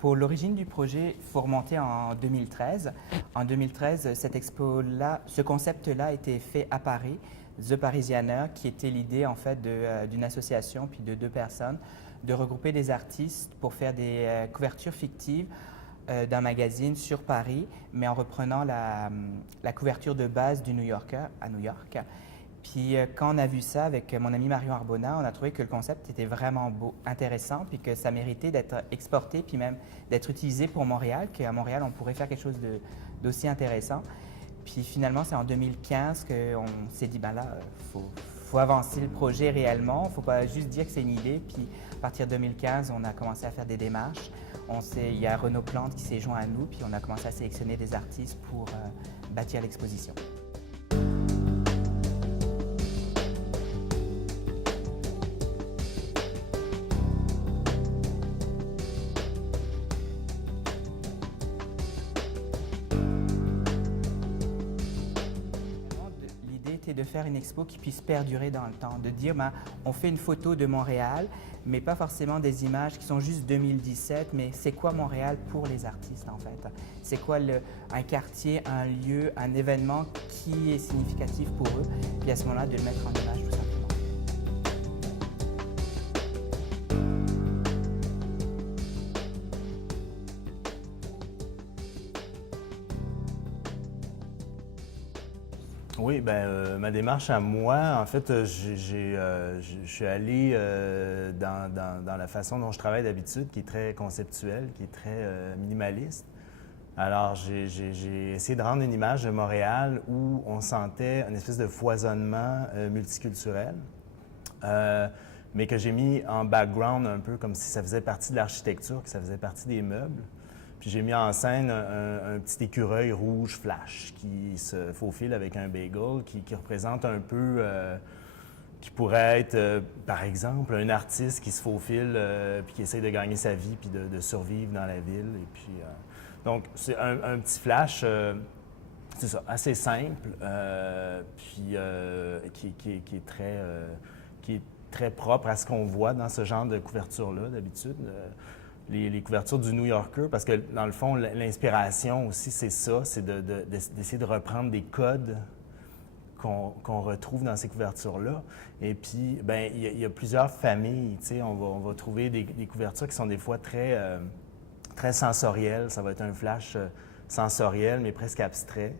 Pour l'origine du projet, il faut remonter en 2013. En 2013, cette expo-là, ce concept-là a été fait à Paris, The Parisianer, qui était l'idée en fait d'une association puis de deux personnes de regrouper des artistes pour faire des couvertures fictives d'un magazine sur Paris, mais en reprenant la couverture de base du New Yorker à New York. Puis quand on a vu ça avec mon ami Marion Arbona, on a trouvé que le concept était vraiment beau, intéressant, puis que ça méritait d'être exporté, puis même d'être utilisé pour Montréal, qu'à Montréal, on pourrait faire quelque chose d'aussi intéressant. Puis finalement, c'est en 2015 qu'on s'est dit, ben là, faut avancer le projet réellement, il ne faut pas juste dire que c'est une idée. Puis à partir de 2015, on a commencé à faire des démarches. Il y a Renaud Plante qui s'est joint à nous, puis on a commencé à sélectionner des artistes pour bâtir l'exposition. L'idée était de faire une expo qui puisse perdurer dans le temps, de dire ben, on fait une photo de Montréal, mais pas forcément des images qui sont juste 2017, mais c'est quoi Montréal pour les artistes en fait? C'est quoi un quartier, un lieu, un événement qui est significatif pour eux, puis à ce moment-là de le mettre en image tout simplement. Oui, ma démarche à moi, en fait, je suis allé dans la façon dont je travaille d'habitude, qui est très conceptuelle, qui est très minimaliste. Alors, j'ai essayé de rendre une image de Montréal où on sentait une espèce de foisonnement multiculturel, mais que j'ai mis en background un peu comme si ça faisait partie de l'architecture, que ça faisait partie des meubles. Puis j'ai mis en scène un petit écureuil rouge flash qui se faufile avec un bagel qui représente un peu, qui pourrait être, par exemple, un artiste qui se faufile puis qui essaie de gagner sa vie puis de survivre dans la ville. Et puis, donc, c'est un petit flash, c'est ça, assez simple, puis qui est très propre à ce qu'on voit dans ce genre de couverture-là d'habitude. Les couvertures du New Yorker, parce que dans le fond, l'inspiration aussi, c'est ça, c'est d'essayer de reprendre des codes qu'on retrouve dans ces couvertures-là. Et puis, ben il y a plusieurs familles, tu sais, on va trouver des couvertures qui sont des fois très sensorielles. Ça va être un flash sensoriel, mais presque abstrait.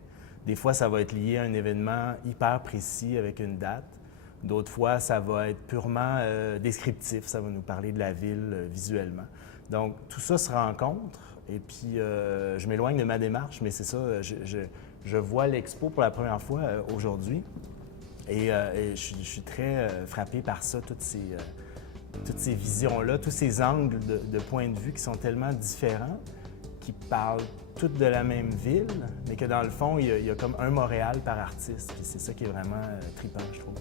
Des fois, ça va être lié à un événement hyper précis avec une date. D'autres fois, ça va être purement descriptif, ça va nous parler de la ville visuellement. Donc, tout ça se rencontre et puis je m'éloigne de ma démarche, mais c'est ça, je vois l'expo pour la première fois aujourd'hui et je suis très frappé par ça, toutes ces visions-là, tous ces angles de point de vue qui sont tellement différents, qui parlent toutes de la même ville, mais que dans le fond, il y a comme un Montréal par artiste. Puis c'est ça qui est vraiment trippant, je trouve.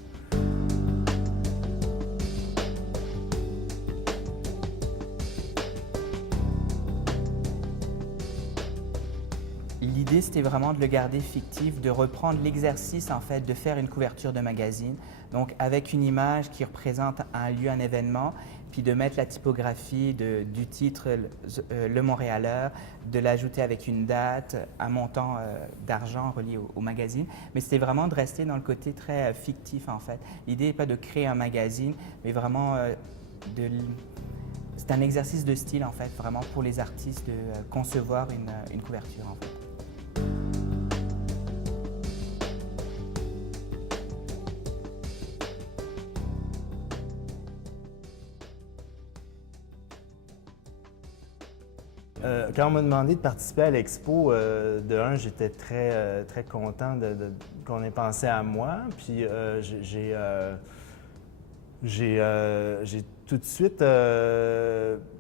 L'idée, c'était vraiment de le garder fictif, de reprendre l'exercice, en fait, de faire une couverture de magazine. Donc, avec une image qui représente un lieu, un événement, puis de mettre la typographie du titre, le Montréaleur, de l'ajouter avec une date, un montant d'argent relié au magazine. Mais c'était vraiment de rester dans le côté très fictif, en fait. L'idée n'est pas de créer un magazine, mais vraiment c'est un exercice de style, en fait, vraiment pour les artistes de concevoir une couverture, en fait. Quand on m'a demandé de participer à l'expo, de un, j'étais très content qu'on ait pensé à moi. Puis j'ai tout de suite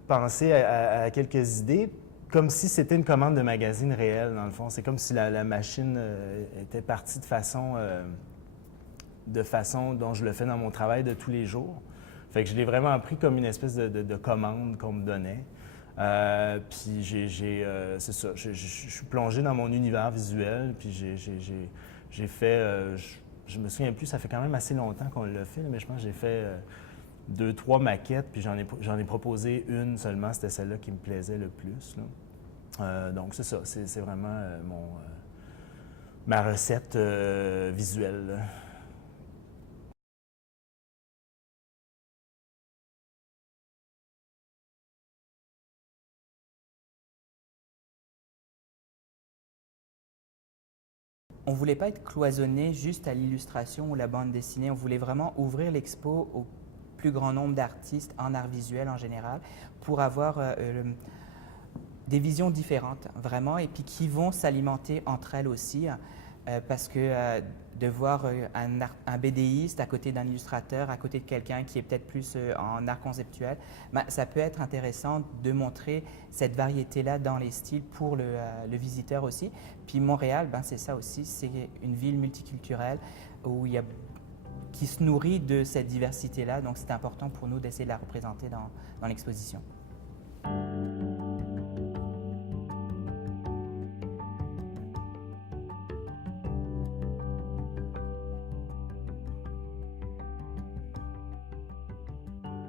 pensé à quelques idées, comme si c'était une commande de magazine réelle, dans le fond. C'est comme si la machine était partie de façon dont je le fais dans mon travail de tous les jours. Fait que je l'ai vraiment pris comme une espèce de commande qu'on me donnait. Puis c'est ça, je suis plongé dans mon univers visuel, puis j'ai fait, je me souviens plus, ça fait quand même assez longtemps qu'on l'a fait, mais je pense que j'ai fait deux, trois maquettes, puis j'en ai proposé une seulement, c'était celle-là qui me plaisait le plus, là. Donc, c'est ça, c'est vraiment ma recette visuelle, là. On ne voulait pas être cloisonné juste à l'illustration ou la bande dessinée. On voulait vraiment ouvrir l'expo au plus grand nombre d'artistes en art visuel en général pour avoir des visions différentes, vraiment, et puis qui vont s'alimenter entre elles aussi, parce que de voir un BDiste à côté d'un illustrateur, à côté de quelqu'un qui est peut-être plus en art conceptuel, ben, ça peut être intéressant de montrer cette variété-là dans les styles pour le visiteur aussi. Puis Montréal, ben, c'est ça aussi, c'est une ville multiculturelle où il y a qui se nourrit de cette diversité-là, donc c'est important pour nous d'essayer de la représenter dans l'exposition.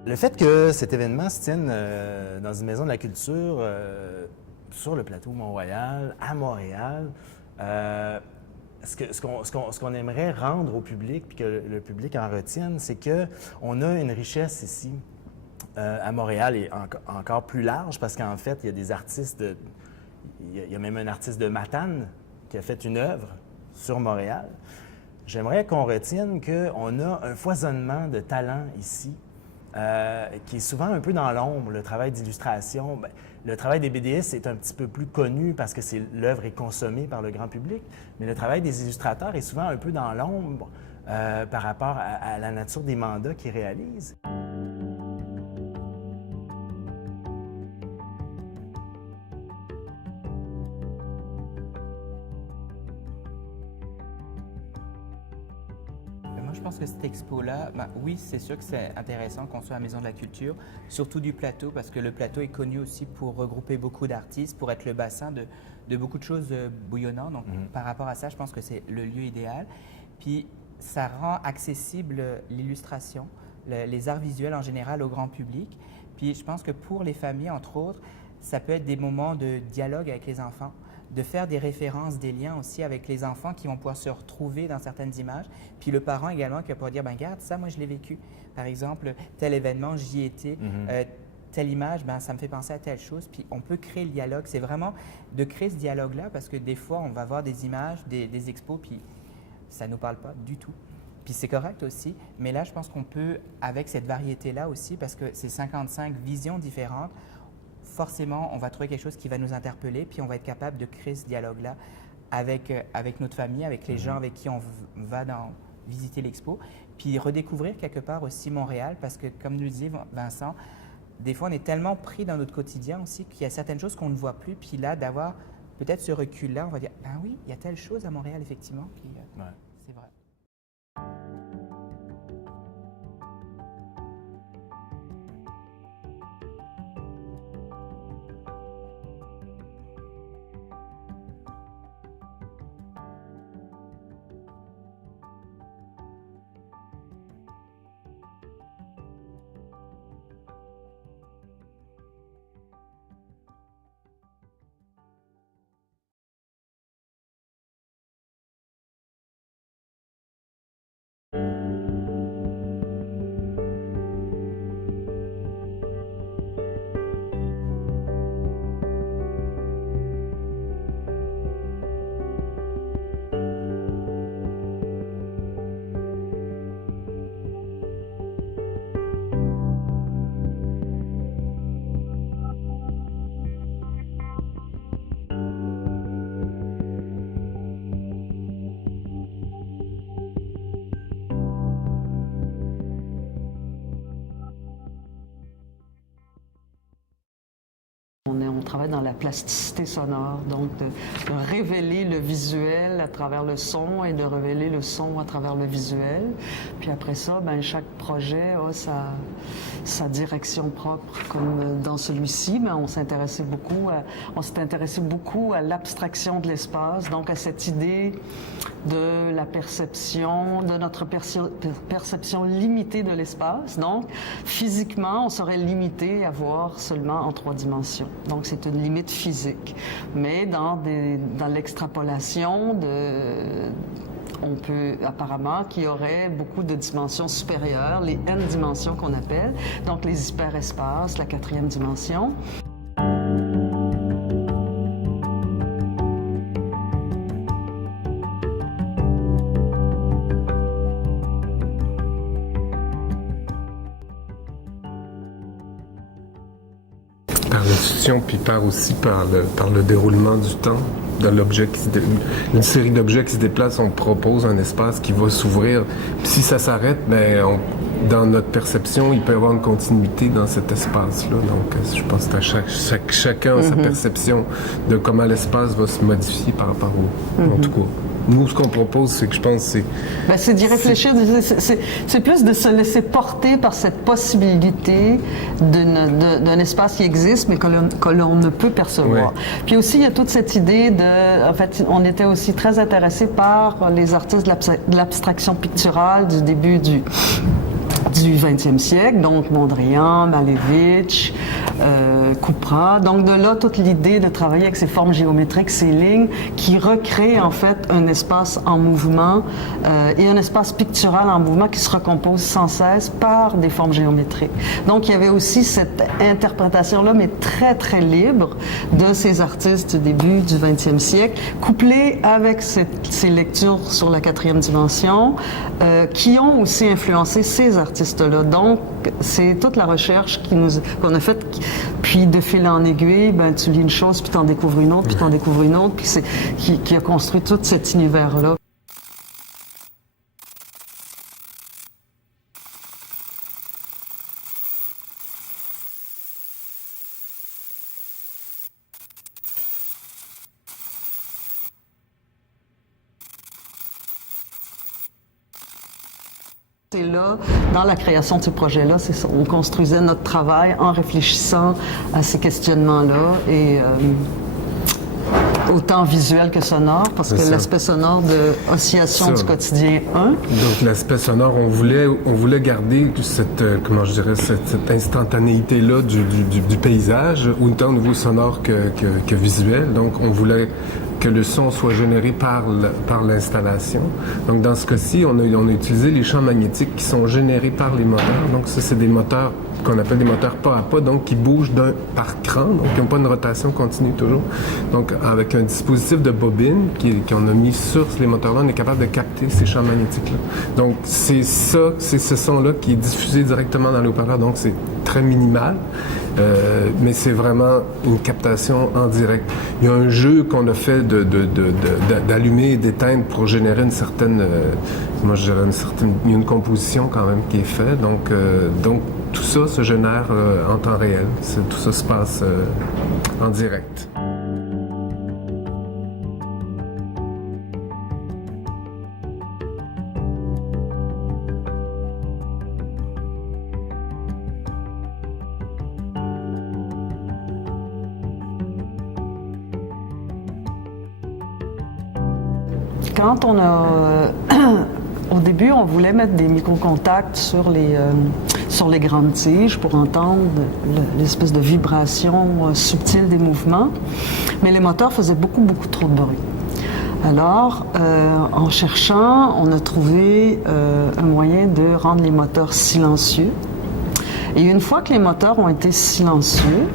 Le fait que cet événement se tienne dans une maison de la culture sur le plateau Mont-Royal, à Montréal, ce qu'on aimerait rendre au public, puis que le public en retienne, c'est qu'on a une richesse ici à Montréal et encore plus large, parce qu'en fait, il y a des artistes, il y a même un artiste de Matane qui a fait une œuvre sur Montréal. J'aimerais qu'on retienne qu'on a un foisonnement de talents ici, qui est souvent un peu dans l'ombre. Le travail d'illustration, ben, le travail des BDistes est un petit peu plus connu parce que l'œuvre est consommée par le grand public, mais le travail des illustrateurs est souvent un peu dans l'ombre par rapport à la nature des mandats qu'ils réalisent. Moi, je pense que cette expo-là, ben, oui, c'est sûr que c'est intéressant qu'on soit à la Maison de la Culture, surtout du plateau, parce que le plateau est connu aussi pour regrouper beaucoup d'artistes, pour être le bassin de beaucoup de choses bouillonnantes. Donc, par rapport à ça, je pense que c'est le lieu idéal. Puis, ça rend accessible l'illustration, les arts visuels en général au grand public. Puis, je pense que pour les familles, entre autres, ça peut être des moments de dialogue avec les enfants, de faire des références, des liens aussi avec les enfants qui vont pouvoir se retrouver dans certaines images. Puis le parent également qui va pouvoir dire, ben regarde, ça, moi, je l'ai vécu. Par exemple, tel événement, j'y étais. Telle image, ben, ça me fait penser à telle chose. Puis on peut créer le dialogue. C'est vraiment de créer ce dialogue-là parce que des fois, on va voir des images, des expos, puis ça ne nous parle pas du tout. Puis c'est correct aussi, mais là, je pense qu'on peut, avec cette variété-là aussi, parce que c'est 55 visions différentes, forcément, on va trouver quelque chose qui va nous interpeller, puis on va être capable de créer ce dialogue-là avec notre famille, avec les gens avec qui on va visiter l'expo, puis redécouvrir quelque part aussi Montréal, parce que comme nous disait Vincent, des fois on est tellement pris dans notre quotidien aussi qu'il y a certaines choses qu'on ne voit plus, puis là, d'avoir peut-être ce recul-là, on va dire, ben oui, il y a telle chose à Montréal, effectivement, puis c'est vrai. travaille dans la plasticité sonore, donc de révéler le visuel à travers le son et de révéler le son à travers le visuel. Puis après ça, ben, chaque projet a sa direction propre. Comme dans celui-ci, ben, on s'est intéressé beaucoup à l'abstraction de l'espace, donc à cette idée de la perception, de notre perception limitée de l'espace. Donc, physiquement, on serait limité à voir seulement en 3 dimensions. Donc, c'est une limite physique. Mais dans l'extrapolation, on peut apparemment qu'il y aurait beaucoup de dimensions supérieures, les n dimensions qu'on appelle, donc les hyperespaces, la 4e dimension. Par l'intuition, puis aussi par le déroulement du temps de l'objet une série d'objets qui se déplacent, on propose un espace qui va s'ouvrir. Puis si ça s'arrête, ben dans notre perception, il peut y avoir une continuité dans cet espace-là. Donc, je pense que chacun a sa perception de comment l'espace va se modifier par rapport en tout cas. Nous, ce qu'on propose, c'est que je pense c'est d'y réfléchir, c'est plus de se laisser porter par cette possibilité d'un espace qui existe, mais que l'on ne peut percevoir. Ouais. Puis aussi, il y a toute cette idée en fait, on était aussi très intéressés par les artistes de l'abstraction picturale du début du 20e siècle, donc Mondrian, Malevich, Couperin. Donc de là, toute l'idée de travailler avec ces formes géométriques, ces lignes, qui recréent en fait un espace en mouvement et un espace pictural en mouvement qui se recompose sans cesse par des formes géométriques. Donc il y avait aussi cette interprétation-là, mais très très libre, de ces artistes du début du 20e siècle, couplée avec ces lectures sur la 4e dimension, qui ont aussi influencé ces artistes-là. Donc, c'est toute la recherche qu'on a faite, puis de fil en aiguille, ben, tu lis une chose, puis t'en découvres une autre, puis t'en découvres une autre, puis qui a construit tout cet univers-là. C'est là, dans la création de ce projet-là, c'est ça. On construisait notre travail en réfléchissant à ces questionnements-là et autant visuel que sonore, parce que l'aspect sonore de Oscillation du quotidien 1. Donc l'aspect sonore, on voulait garder cette instantanéité-là du paysage, autant au niveau sonore que visuel. Donc on voulait que le son soit généré par l'installation. Donc dans ce cas-ci, on a utilisé les champs magnétiques qui sont générés par les moteurs. Donc ça, c'est des moteurs qu'on appelle des moteurs pas à pas, donc qui bougent par cran, donc qui n'ont pas une rotation continue toujours. Donc avec un dispositif de bobine qu'on a mis sur les moteurs-là, on est capable de capter ces champs magnétiques-là. Donc c'est ce son-là qui est diffusé directement dans le haut-parleur, donc c'est très minimal. Mais c'est vraiment une captation en direct. Il y a un jeu qu'on a fait d'allumer et d'éteindre pour générer une certaine, il y a une composition quand même qui est faite. Donc tout ça se génère en temps réel. Tout ça se passe en direct. Quand on a... Au début, on voulait mettre des micro-contacts sur les grandes tiges pour entendre l'espèce de vibration subtile des mouvements, mais les moteurs faisaient beaucoup trop de bruit. Alors, en cherchant, on a trouvé un moyen de rendre les moteurs silencieux. Et une fois que les moteurs ont été silencieux,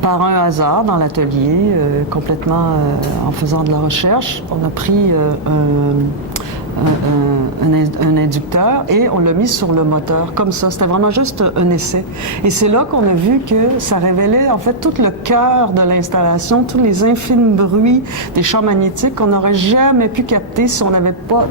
par un hasard dans l'atelier, complètement en faisant de la recherche, on a pris un inducteur et on l'a mis sur le moteur, comme ça. C'était vraiment juste un essai. Et c'est là qu'on a vu que ça révélait en fait tout le cœur de l'installation, tous les infimes bruits des champs magnétiques qu'on n'aurait jamais pu capter si on n'avait pas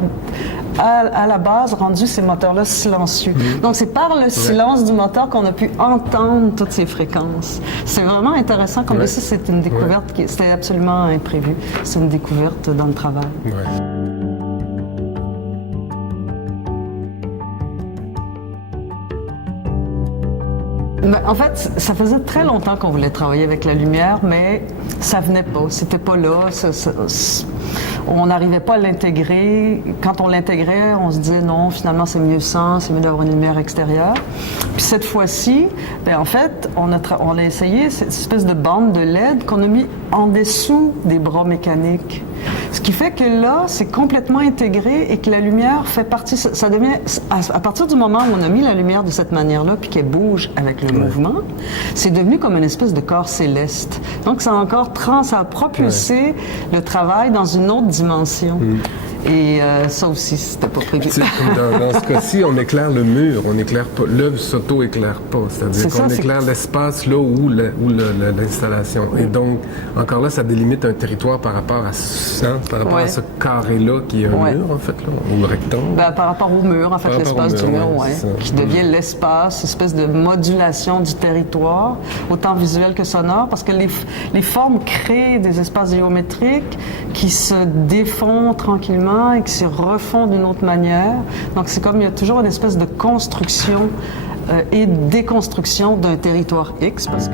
à la base rendu ces moteurs-là silencieux. Donc c'est par le silence du moteur qu'on a pu entendre toutes ces fréquences. C'est vraiment intéressant. Comme ça, c'est une découverte qui c'était absolument imprévu. C'est une découverte dans le travail. Ouais. Ben, en fait, ça faisait très longtemps qu'on voulait travailler avec la lumière, mais ça venait pas. C'était pas là. On n'arrivait pas à l'intégrer. Quand on l'intégrait, on se disait non, finalement c'est mieux sans, c'est mieux d'avoir une lumière extérieure. Puis cette fois-ci, ben, en fait, on a essayé cette espèce de bande de LED qu'on a mis en dessous des bras mécaniques. Ce qui fait que là, c'est complètement intégré et que la lumière fait partie, ça devient, à partir du moment où on a mis la lumière de cette manière-là puis qu'elle bouge avec le mouvement, c'est devenu comme une espèce de corps céleste. Donc ça a propulsé le travail dans une autre dimension. Et ça aussi, c'était pas prévu. Dans ce cas-ci, on éclaire le mur, on éclaire pas, l'œuvre s'auto-éclaire pas, c'est-à-dire qu'on éclaire l'espace là où l'installation. Et donc, encore là, ça délimite un territoire par rapport à ce carré-là qui est un mur, en fait, là, ou un rectangle. Ben, par rapport au mur, en fait, l'espace du mur, qui devient l'espace, espèce de modulation du territoire, autant visuel que sonore, parce que les formes créent des espaces géométriques qui se défont tranquillement et qui se refont d'une autre manière. Donc c'est comme il y a toujours une espèce de construction et déconstruction d'un territoire X parce que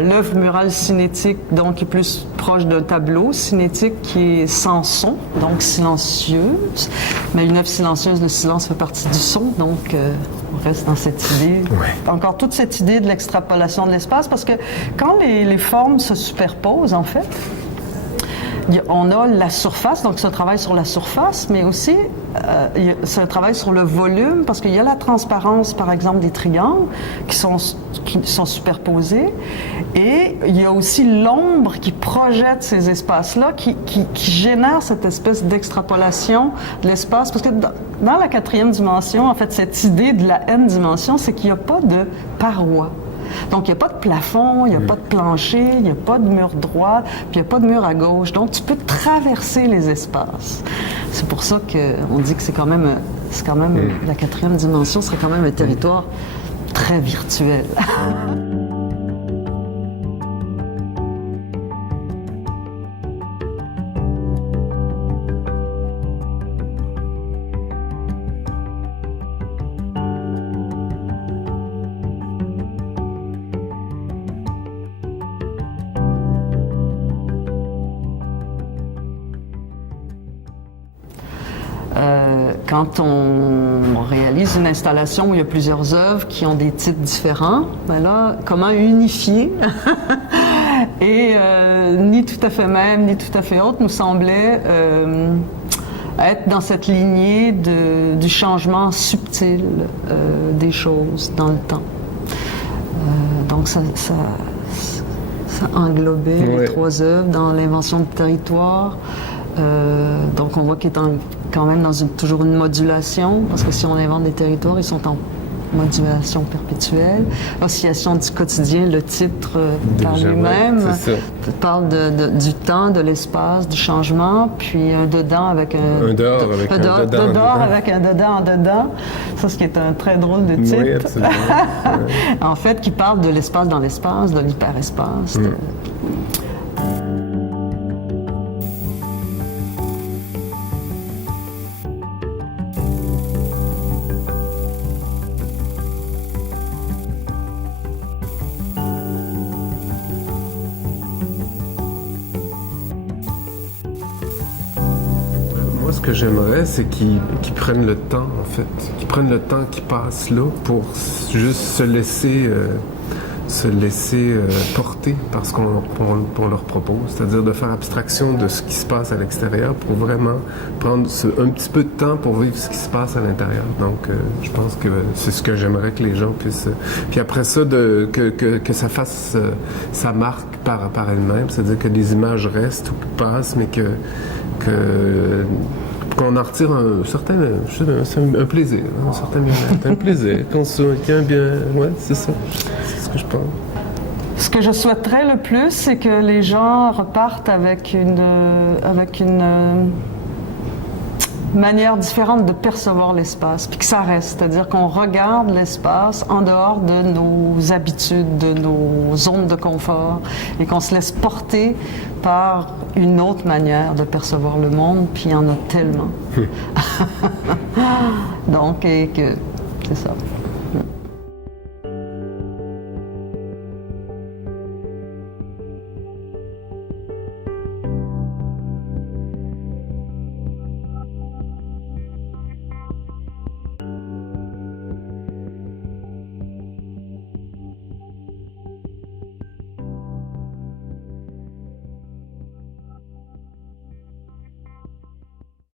l'œuvre murale cinétique, donc, qui est plus proche d'un tableau cinétique qui est sans son, donc silencieuse. Mais une œuvre silencieuse, le silence fait partie du son, donc on reste dans cette idée. Encore toute cette idée de l'extrapolation de l'espace, parce que quand les formes se superposent, en fait, on a la surface, donc ça travaille sur la surface, mais aussi ça travaille sur le volume, parce qu'il y a la transparence, par exemple, des triangles qui sont superposés, et il y a aussi l'ombre qui projette ces espaces-là, qui génère cette espèce d'extrapolation de l'espace, parce que dans la quatrième dimension, en fait, cette idée de la n dimension, c'est qu'il n'y a pas de paroi. Donc, il n'y a pas de plafond, il n'y a pas de plancher, il n'y a pas de mur droit, puis il n'y a pas de mur à gauche. Donc, tu peux traverser les espaces. C'est pour ça qu'on dit que c'est quand même la quatrième dimension serait quand même un territoire très virtuel. Quand on réalise une installation où il y a plusieurs œuvres qui ont des titres différents, ben là, comment unifier et ni tout à fait même, ni tout à fait autre nous semblait être dans cette lignée du changement subtil des choses dans le temps. Donc ça englobait les trois œuvres dans l'invention du territoire. Donc on voit qu'il est quand même dans toujours une modulation, parce que si on invente des territoires, ils sont en modulation perpétuelle. Oscillation du quotidien, le titre par lui-même parle du temps, de l'espace, du changement, puis un dedans avec un dehors avec un dedans avec un dedans en dedans. Ça, ce qui est un très drôle de titre. Oui, absolument. En fait, qui parle de l'espace dans l'espace, de l'hyperespace. Ce que j'aimerais, c'est qu'ils prennent le temps, en fait. Qu'ils prennent le temps qui passe là pour juste se laisser se laisser porter par ce qu'on leur propose, c'est-à-dire de faire abstraction de ce qui se passe à l'extérieur pour vraiment prendre un petit peu de temps pour vivre ce qui se passe à l'intérieur. Donc, je pense que c'est ce que j'aimerais que les gens puissent... Puis après ça, que ça fasse sa marque par elle-même, c'est-à-dire que les images restent ou passent, mais qu'on en retire un certain, un plaisir, un certain bien-être, un plaisir, qu'il y a un bien, ouais, c'est ça, c'est ce que je pense. Ce que je souhaiterais le plus, c'est que les gens repartent avec une manière différente de percevoir l'espace, puis que ça reste, c'est-à-dire qu'on regarde l'espace en dehors de nos habitudes, de nos zones de confort, et qu'on se laisse porter par une autre manière de percevoir le monde, puis il y en a tellement. Donc, c'est ça.